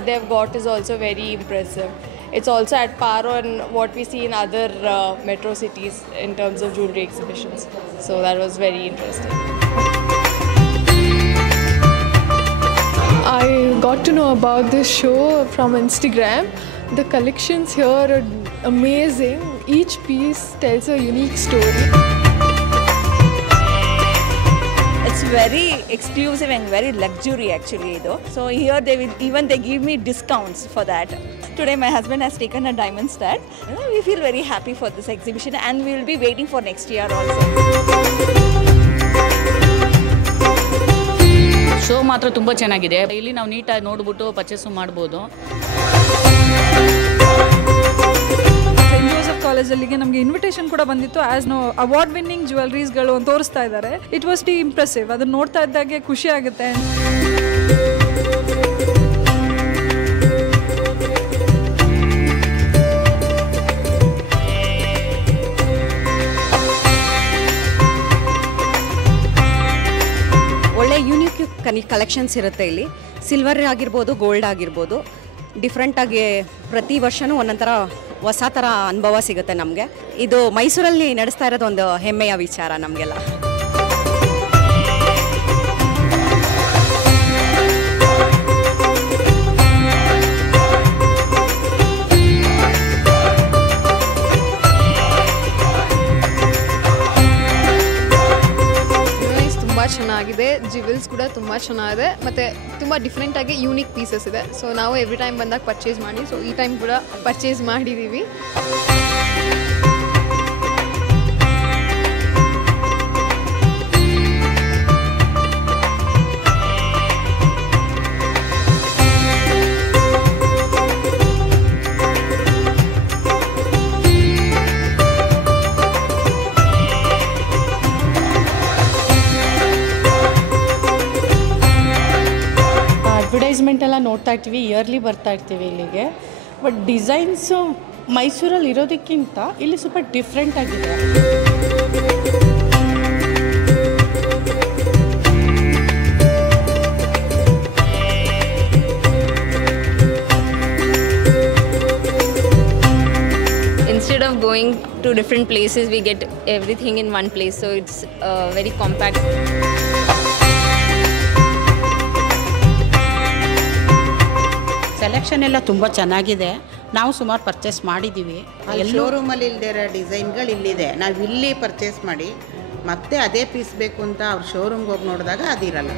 that they've got is also very impressive. It's also at par on what we see in other metro cities in terms of jewelry exhibitions. So that was very interesting. I got to know about this show from Instagram. The collections here are amazing. Each piece tells a unique story. It's very exclusive and very luxury actually though. So here they give me discounts for that. Today my husband has taken a diamond stud. We feel very happy for this exhibition and we will be waiting for next year also. Show ಮಾತ್ರ ತುಂಬ ಚೆನ್ನಾಗಿದೆ. ಇಲ್ಲಿ ನಾವು ನೀಟಾಗಿ ನೋಡ್ಬಿಟ್ಟು purchase ಮಾಡ್ಬೋದು. Saint Joseph ಕಾಲೇಜಲ್ಲಿಗೆ ನಮಗೆ invitation ಕೂಡ ಬಂದಿತ್ತು. ಆಸ್ ನೋ ಅವಾರ್ಡ್ ವಿನ್ನಿಂಗ್ ಜ್ಯುವೆಲ್ರೀಸ್ಗಳು ಅಂತ ತೋರಿಸ್ತಾ ಇದ್ದಾರೆ. It was T impressive. ಅದನ್ನು ನೋಡ್ತಾ ಇದ್ದಾಗೆ ಖುಷಿ ಆಗುತ್ತೆ. ಒಳ್ಳೆ ಯೂನಿಕ್ ಕಲೆಕ್ಷನ್ಸ್ ಇರುತ್ತೆ ಇಲ್ಲಿ. ಸಿಲ್ವರ್ ಆಗಿರ್ಬೋದು, ಗೋಲ್ಡ್ ಆಗಿರ್ಬೋದು, ಡಿಫ್ರೆಂಟಾಗಿ ಪ್ರತಿ ವರ್ಷವೂ ಒಂದೊಂಥರ ಹೊಸ ಥರ ಅನುಭವ ಸಿಗುತ್ತೆ ನಮಗೆ. ಇದು ಮೈಸೂರಲ್ಲಿ ನಡೆಸ್ತಾ ಇರೋದು ಒಂದು ಹೆಮ್ಮೆಯ ವಿಚಾರ ನಮಗೆಲ್ಲ. ತುಂಬ ಚೆನ್ನಾಗಿದೆ. ಜ್ಯುವೆಲ್ಸ್ ಕೂಡ ತುಂಬ ಚೆನ್ನಾಗಿದೆ ಮತ್ತು ತುಂಬ ಡಿಫ್ರೆಂಟಾಗಿ ಯೂನಿಕ್ ಪೀಸಸ್ ಇದೆ. ಸೊ ನಾವು ಎವ್ರಿ ಟೈಮ್ ಬಂದಾಗ ಪರ್ಚೇಸ್ ಮಾಡಿ, ಸೊ ಈ ಟೈಮ್ ಕೂಡ ಪರ್ಚೇಸ್ ಮಾಡಿದ್ದೀವಿ. ಅಡ್ವರ್ಟೈಸ್ಮೆಂಟ್ ಎಲ್ಲ ನೋಡ್ತಾ ಇರ್ತೀವಿ, ಇಯರ್ಲಿ ಬರ್ತಾ ಇರ್ತೀವಿ ಇಲ್ಲಿಗೆ. ಬಟ್ ಡಿಸೈನ್ಸು ಮೈಸೂರಲ್ಲಿ ಇರೋದಕ್ಕಿಂತ ಇಲ್ಲಿ ಸ್ವಲ್ಪ ಡಿಫ್ರೆಂಟ್ ಆಗಿದೆ. Instead of going to different places, we get everything in one place. So it's very compact. Selection ಎಲ್ಲ ತುಂಬ ಚೆನ್ನಾಗಿದೆ. ನಾವು ಸುಮಾರು ಪರ್ಚೇಸ್ ಮಾಡಿದ್ದೀವಿ. ಶೋರೂಮಲ್ಲಿ ಇಲ್ಲದೆ ಇರೋ ಡಿಸೈನ್ಗಳು ಇಲ್ಲಿದೆ. ನಾವು ಇಲ್ಲಿ ಪರ್ಚೇಸ್ ಮಾಡಿ ಮತ್ತೆ ಅದೇ ಪೀಸ್ ಬೇಕು ಅಂತ ಅವ್ರ ಶೋರೂಮ್ಗೆ ಹೋಗಿ ನೋಡಿದಾಗ ಅದಿರಲ್ಲ.